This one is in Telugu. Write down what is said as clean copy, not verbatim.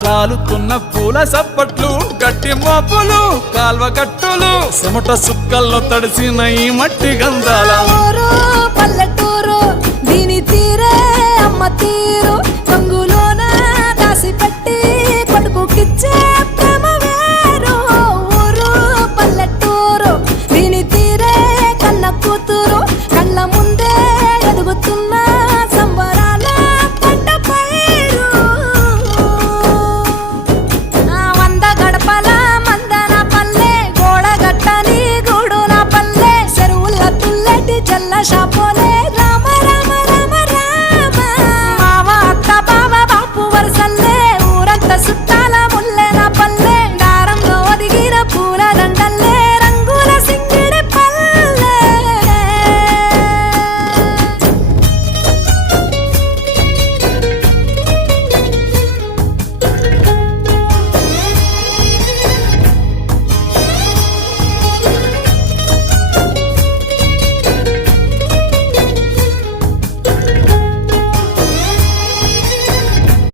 రాలుతున్న పూల సప్పట్లు గట్టి మోపులు కాల్వ కట్టులు చెమట సుక్కల్లో తడిసిన ఈ మట్టి గంధాల పల్లెటూరు దీని తీరే అమ్మ తీరు రంగులోన దాసి